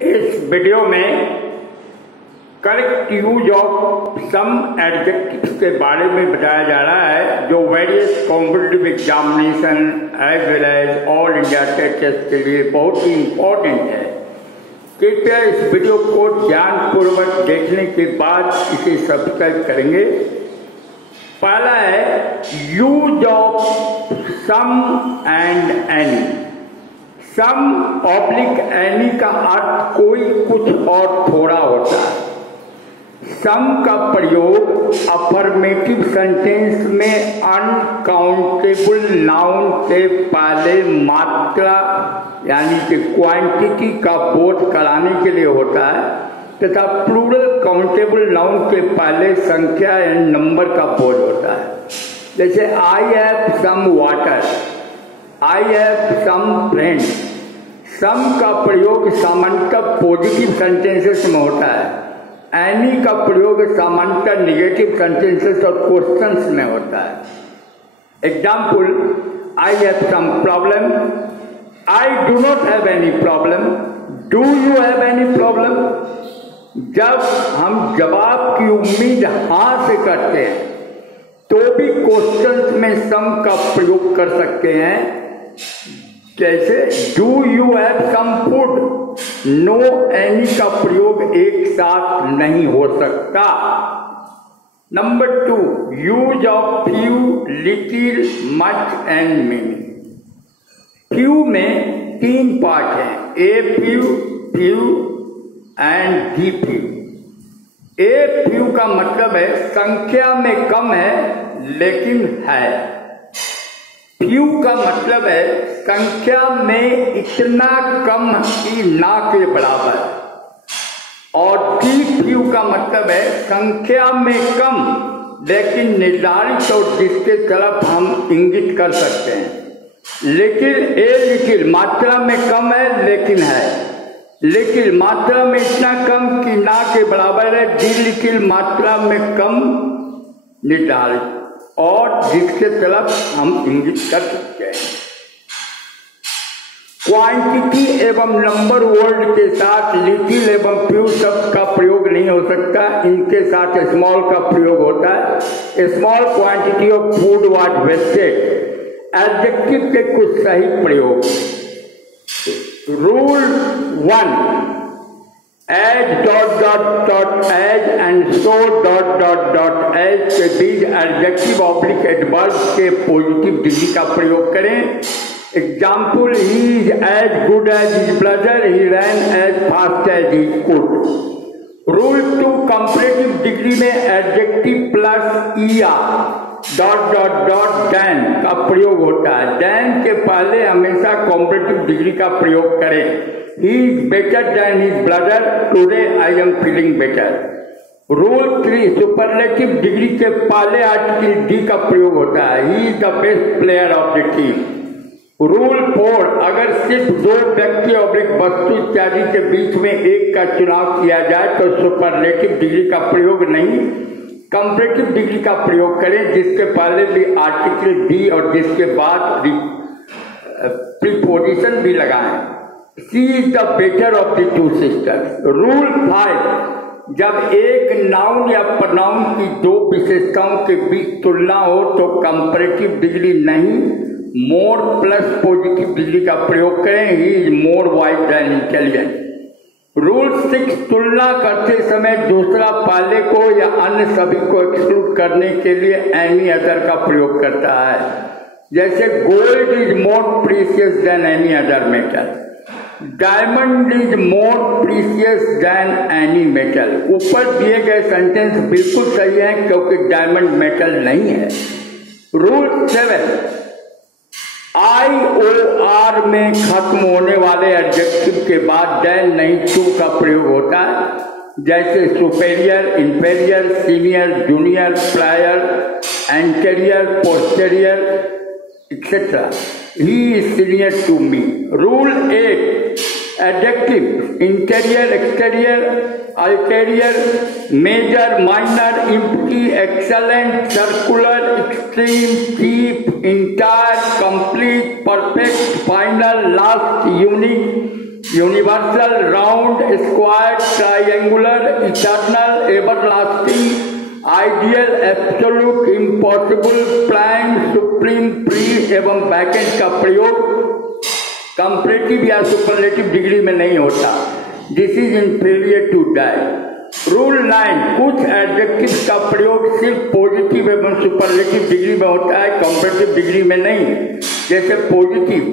इस वीडियो में correct use of some adjectives के बारे में बताया जा रहा है जो various competitive examination as well as all India test के लिए बहुत ही इम्पोर्टेंट है। कृपया इस वीडियो को ध्यानपूर्वक देखने के बाद इसे सब्सक्राइब करेंगे। पहला है use of some and any. Some oblique any का अर्थ कोई कुछ और थोड़ा होता है। सम का प्रयोग अफर्मेटिव सेंटेंस में अनकाउंटेबल नाउन के पहले मात्रा यानी कि क्वांटिटी का बोध कराने के लिए होता है तथा प्लूरल काउंटेबल नाउन के पहले संख्या या नंबर का बोध होता है। जैसे I have some water, I have some friend. Some का प्रयोग सामान्यतः पॉजिटिव सेंटेंसेस में होता है। एनी का प्रयोग सामान्यतः निगेटिव सेंटेंसेस और क्वेश्चंस में होता है। Example, I have some problem, I do not have any problem, do you have any problem. जब हम जवाब की उम्मीद हाँ से करते हैं तो भी क्वेश्चंस में सम का प्रयोग कर सकते हैं। जैसे do you have some food, no any का प्रयोग एक साथ नहीं हो सकता। Number 2, use of few, little, much and many. Few में 3 पार्ट हैं, a few, few and the few. A few का मतलब है संख्या में कम है लेकिन है। फ्यू का मतलब है संख्या में इतना कम कि ना के बराबर। और दी फ्यू का मतलब है संख्या में कम लेकिन निर्धारित और जिसके तरफ हम इंगित कर सकते हैं। लेकिन ए लिटिल मात्रा में कम है लेकिन है। लिटिल मात्रा में इतना कम कि ना के बराबर है। डी लिटिल मात्रा में कम निर्धारित और जिसके तरफ हम इंगित कर सकते हैं। क्वांटिटी एवं नंबर वर्ड के साथ लिटिल एवं फ्यू शब्द का प्रयोग नहीं हो सकता। इनके साथ स्मॉल का प्रयोग होता है। Small quantity of food was wasted. Adjective के कुछ सही प्रयोग। Rule 1, as dot dot dot as and so dot dot dot as के बीच एडजेक्टिव ऑब्लिक एडवर्ब के पॉजिटिव डिग्री का प्रयोग करें। Example, he is as good as his brother, he ran as fast as he could. Rule 2, comparative degree में adjective plus ER dot dot dot than का प्रयोग होता है। देन के पहले हमेशा कंपैरेटिव डिग्री का प्रयोग करें। He is better than his brother. Today I am feeling better. Rule 3, superlative degree के पहले आर्टिकल डी का प्रयोग होता है। He is the best player of the team. Rule 4, अगर सिर्फ 2 व्यक्ति और एक वस्तु इत्यादि के बीच में एक का चुनाव किया जाए तो सुपरलेटिव डिग्री का प्रयोग नहीं, कंपैरेटिव डिग्री का प्रयोग करें जिसके पहले भी आर्टिकल डी और जिसके बाद प्रीपोजिशन भी लगाएं। She is the better of the two sisters. Rule 5, जब एक नाउन या प्रनाउन की 2 विशेषताओं के बीच तुलना हो तो कंपैरेटिव डिग्री नहीं, मोर प्लस पॉजिटिव डिग्री का प्रयोग करें। He is more wise than intelligent. Rule 6, तुलना करते समय दूसरा पहले को या अन्य सभी को एक्सक्लूड करने के लिए एनी अदर का प्रयोग करता है। जैसे gold is more precious than any other metal, diamond is more precious than any metal. ऊपर दिए गए सेंटेंस बिल्कुल सही है क्योंकि डायमंड मेटल नहीं है। रूल 7, IOR में खत्म होने वाले एडजेक्टिव के बाद देन नहीं टू का प्रयोग होता है। जैसे superior, inferior, senior, junior, prior, anterior, posterior etc. He is senior to me. Rule 8, adjective, interior, exterior, ulterior, major, minor, empty, excellent, circular, extreme, cheap, entire, complete, perfect, final, last, unique, universal, round, square, triangular, eternal, everlasting, ideal, absolute, impossible, prime, supreme, pre एवं vacant का प्रयोग comparative या superlative degree में नहीं होता। This is inferior to that. Rule 9, कुछ adjectives का प्रयोग सिर्फ पॉजिटिव एवं सुपरलेटिव डिग्री में होता है, कंपैरेटिव डिग्री में नहीं। जैसे पॉजिटिव,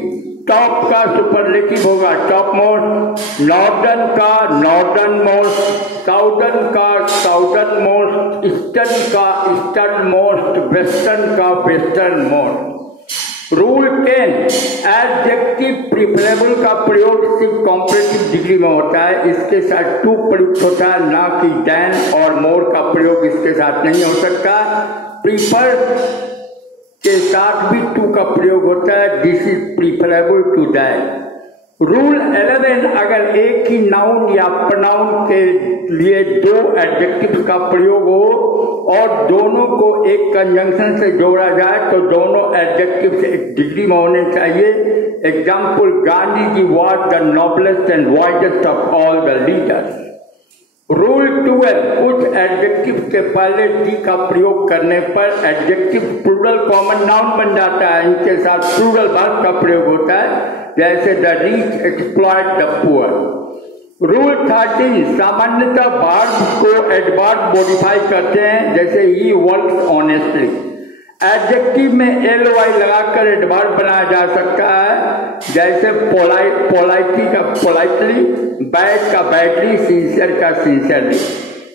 टॉप का सुपरलेटिव होगा टॉप मोस्ट, नॉर्दर्न का नॉर्दर्न मोस्ट, साउदर्न का साउदर्न मोस्ट, ईस्टर्न का ईस्टर्न मोस्ट, वेस्टर्न का western most. Rule 10, adjective preferable का प्रयोग सिर्फ कंपैरेटिव डिग्री में होता है, इसके साथ टू प्रयुक्त होता है, ना कि देन और मोर का प्रयोग इसके साथ नहीं हो सकता। प्रीफर के साथ भी टू का प्रयोग होता है, this is preferable to that. Rule 11, अगर एक ही नाउन या प्रोनाउन के लिए दो एडजेक्टिव का प्रयोग हो और दोनों को एक कंजंक्शन से जोड़ा जाए तो दोनों एडजेक्टिव एक डिग्री में होने चाहिए। Example, Gandhi ji was the noblest and widest of all the leaders. Rule 12, कुछ एडजेक्टिव के पहले डी का प्रयोग करने पर एडजेक्टिव प्लूरल कॉमन नाउन बन जाता है, इनके साथ प्लूरल वर्ब का प्रयोग होता है, जैसे the rich exploit the poor. Rule 13, सामान्यतः वर्ब को एडवर्ब मॉडिफाई करते हैं, जैसे ही वर्क्स ऑनेस्टली। एडजेक्टिव में ly लगाकर एडवर्ब बनाया जा सकता है, जैसे पोलाइटली का पोलाइटली, बैड का बैडली, सिंसियर का सिंसियरली।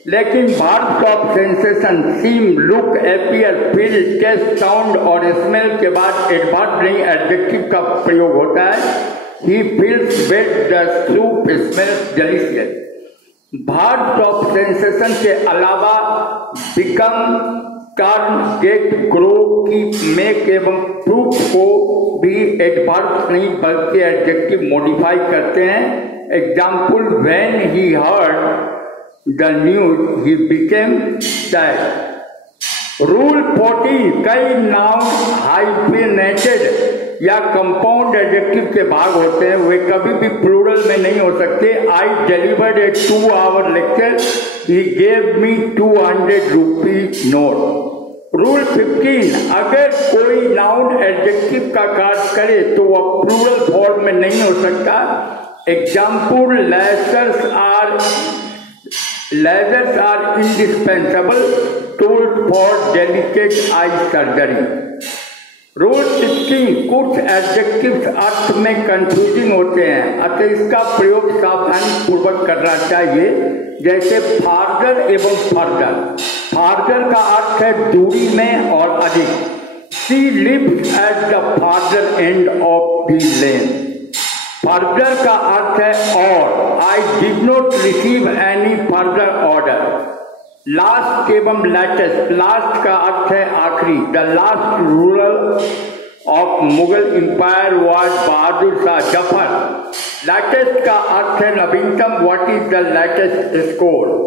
लेकिन verbs of sensation seem, look, appear, feel, taste, sound और स्मेल के बाद एडवर्ब नहीं एडजेक्टिव का प्रयोग होता है। He feels wet, the soup smells delicious. Verbs of sensation के अलावा become, turn, get, grow, keep, make एवं प्रूफ को भी एडवर्ब्स नहीं बल्कि एडजेक्टिव मॉडिफाई करते हैं। Example, when he heard the news he became sad. Rule 14, कई नाउन हाइफेनेटेड या कंपाउंड एडजेक्टिव के भाग होते हैं, वे कभी भी प्लूरल में नहीं हो सकते। आई delivered A 2-hour lecture, he gave me 200 rupees note. Rule 15, अगर कोई नाउन एडजेक्टिव का कार्य करे तो वह प्लूरल फॉर्म में नहीं हो सकता। Example, lasers are indispensable tools for delicate eye surgery. Rule 16, कुछ एडजेक्टिव्स अर्थ में कंफ्यूजिंग होते हैं, अतः इसका प्रयोग सावधानी पूर्वक करना चाहिए, जैसे फार्दर एवं फर्दर। फार्दर का अर्थ है दूरी में और अधिक। She lives at the farther end of the lane. Further का अर्थ है और। I did not receive any further order. Last एवं लेटेस्ट, लास्ट का अर्थ है आखिरी। The last ruler of Mughal empire was Bahadur Shah Zafar. Latest का अर्थ है नवीनतम। What is the latest score.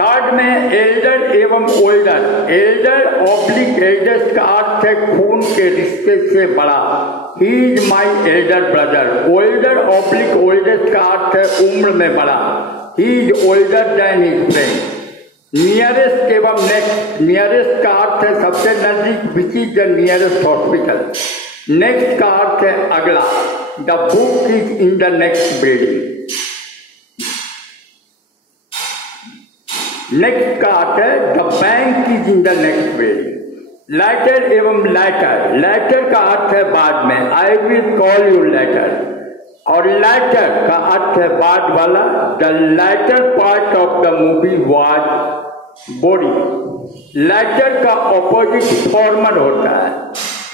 Third में एल्डर एवं ओल्डर। एल्डर ऑब्लिक एल्डेस्ट का अर्थ है खून के रिश्ते से बड़ा। He is my elder brother. Older oblique oldest का अर्थ है उम्र में बड़ा। He is older than his friend. Nearest एवं नेक्स्ट। नियरेस्ट का अर्थ है सबसे नजदीक, which is the nearest hospital. Next का अर्थ है अगला। The book is in the next building. Next का अर्थ है the bank is in the next building. Later एवं लेटर। लेटर का अर्थ है बाद में। I will call you letter. और लेटर का अर्थ है बाद वाला। The latter part of the movie was body. Latter का ऑपोजिट फॉर्मल होता है।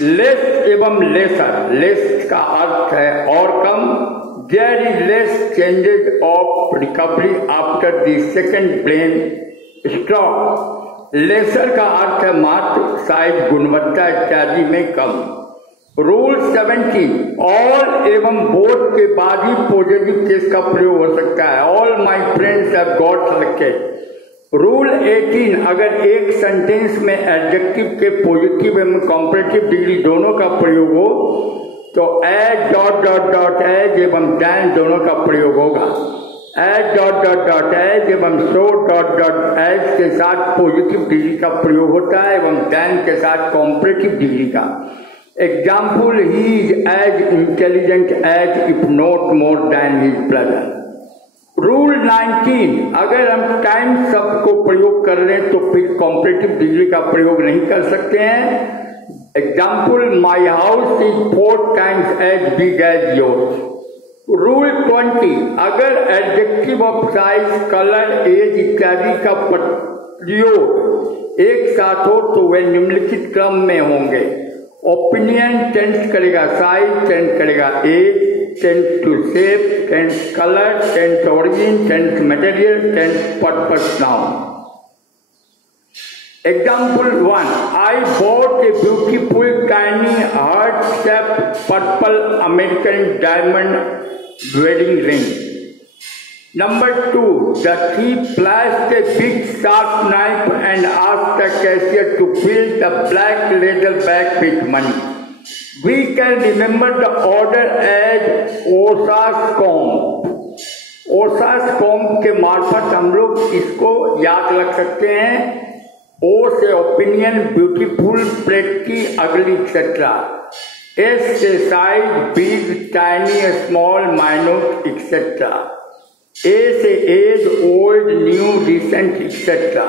लेस एवं लेसर। लेस का अर्थ है और कम। There is less changes of recovery after the second brain stroke। Lesser का अर्थ है मात्र, साइज, गुणवत्ता इत्यादि में कम। रूल 17, ऑल एवं बोथ के बाद ही पॉजिटिव केस का प्रयोग हो सकता है। All my friends have got selected. Rule 18, अगर एक सेंटेंस में एडजेक्टिव के पॉजिटिव एवं कॉम्परेटिव डिग्री दोनों का प्रयोग हो तो as dot dot dot as एवं देन दोनों का प्रयोग होगा। As dot dot dot as एवं सो डॉट डॉट एज के साथ पॉजिटिव डिग्री का प्रयोग होता है एवं देन के साथ कॉम्परेटिव डिग्री का। Example, he is as intelligent as if not more than his brother. Rule 19, अगर हम टाइम शब्द को प्रयोग कर रहे हैं तो फिर कॉम्परेटिव डिग्री का प्रयोग नहीं कर सकते हैं। Example, my house is 4 times as big as yours. Rule 20, अगर adjective of size, colour, age इत्यादि का प्रयोग एक साथ हो तो वे निम्नलिखित क्रम में होंगे। ओपिनियन टेंस करेगा साइज, टेंस करेगा age, tense to shape, tense colour, tense origin, tense material, tense purpose noun. Example 1, I bought a beautiful tiny heart-shaped purple American diamond wedding ring. Number 2, the thief flashed a big sharp knife and asked the cashier to fill the black leather bag with money. We can remember the order as Osa's comb. Osa's comb के मार्फत हम लोग इसको याद रख सकते हैं। O से opinion, beautiful, pretty, ugly, etcetera. S से size, big, tiny, small, minute, etcetera. A से age, old, new, recent, etcetera.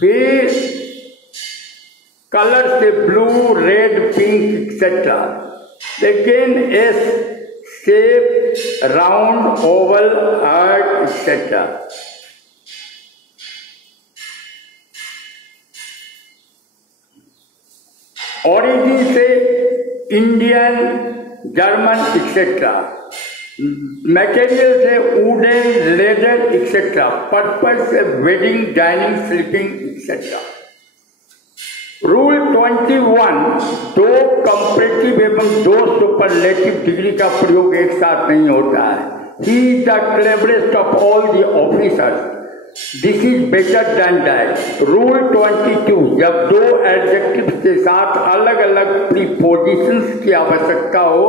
फिर कलर से ब्लू, रेड, पिंक, एक्सेट्रा। लेकिन S shape, round, oval, heart, etcetera. Origin से Indian, German, etcetera. Material से wooden, leather, etcetera. Purpose से wedding, dining, sleeping, etcetera. Rule 21, दो comparative एवं दो superlative degree का प्रयोग एक साथ नहीं होता है। He is the cleverest of all the officers, this is better than that. Rule 22, जब दो एडजेक्टिव्स के साथ अलग अलग प्रीपोजिशंस की आवश्यकता हो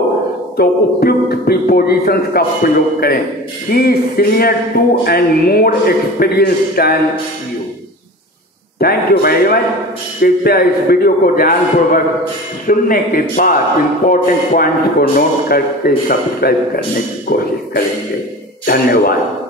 तो उपयुक्त प्रीपोजिशंस का प्रयोग करें। He is senior to and more experience than you. Thank you very much. कृपया इस वीडियो को ध्यानपूर्वक सुनने के बाद इम्पोर्टेंट पॉइंट्स को नोट करके सब्सक्राइब करने की कोशिश करेंगे। धन्यवाद।